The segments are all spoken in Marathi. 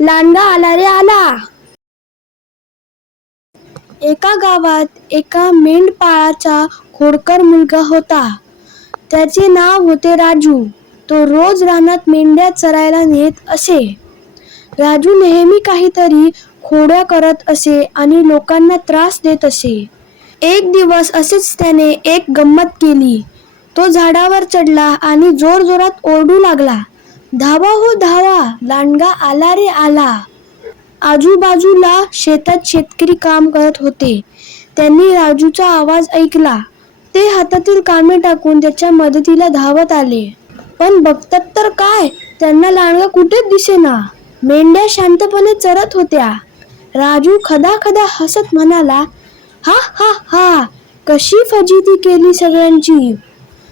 लांडगा आला रे आला. एका गावात एका मेंढपाळाचा खोडकर मुलगा होता. त्याचे नाव होते राजू. तो रोज रानात मेंढ्या चरायला नेत असे. राजू नेहमी काहीतरी खोड्या करत असे आणि लोकांना त्रास देत असे. एक दिवस असेच त्याने एक गंमत केली. तो झाडावर चढला आणि जोर जोरात ओरडू लागला. धावा हो धावा लांडगा आला रे आला. आजूबाजूला शेतात शेतकरी काम करत होते. त्यांनी राजूचा आवाज ऐकला. ते हातातील कामे टाकून त्याच्या मदतीला धावत आले. पण बघतात तर काय? त्यांना लांडगा कुठेच दिसेना. मेंढ्या शांतपणे चरत होत्या. राजू खदा खदा हसत म्हणाला हा हा हा कशी फजिती केली सगळ्यांची?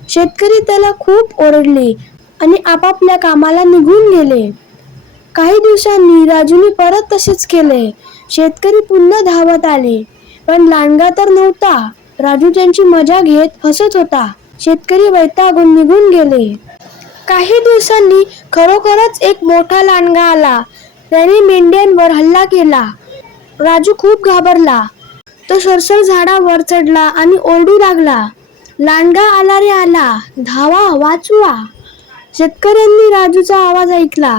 शेतकरी त्याला खूप ओरडले. आणि आपापल्या कामाला निघून गेले. काही दिवसांनी राजूने परत तसेच केले. शेतकरी पुन्हा धावत आले. पण लांडगा तर नव्हता. राजू त्यांची मजा घेत हसत होता. शेतकरी वैतागून निघून गेले. काही दिवसांनी खरोखरच एक मोठा लांडगा आला. त्याने मेंढ्यांवर हल्ला केला. राजू खूप घाबरला. तो सरसर झाडावर चढला आणि ओरडू लागला. लांडगा आला रे आला. धावा वाचवा. शेतकऱ्यांनी राजूचा आवाज ऐकला.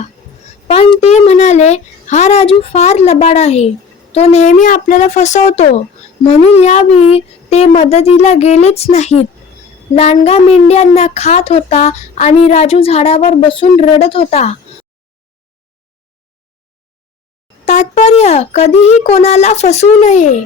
पण ते म्हणाले हा राजू फार लबाड आहे. तो नेहमी आपल्याला फसवतो. म्हणून यावेळी ते मदतीला गेलेच नाहीत. लांडगा मेंढ्यांना खात होता आणि राजू झाडावर बसून रडत होता. तात्पर्य कधीही कोणाला फसवू नये.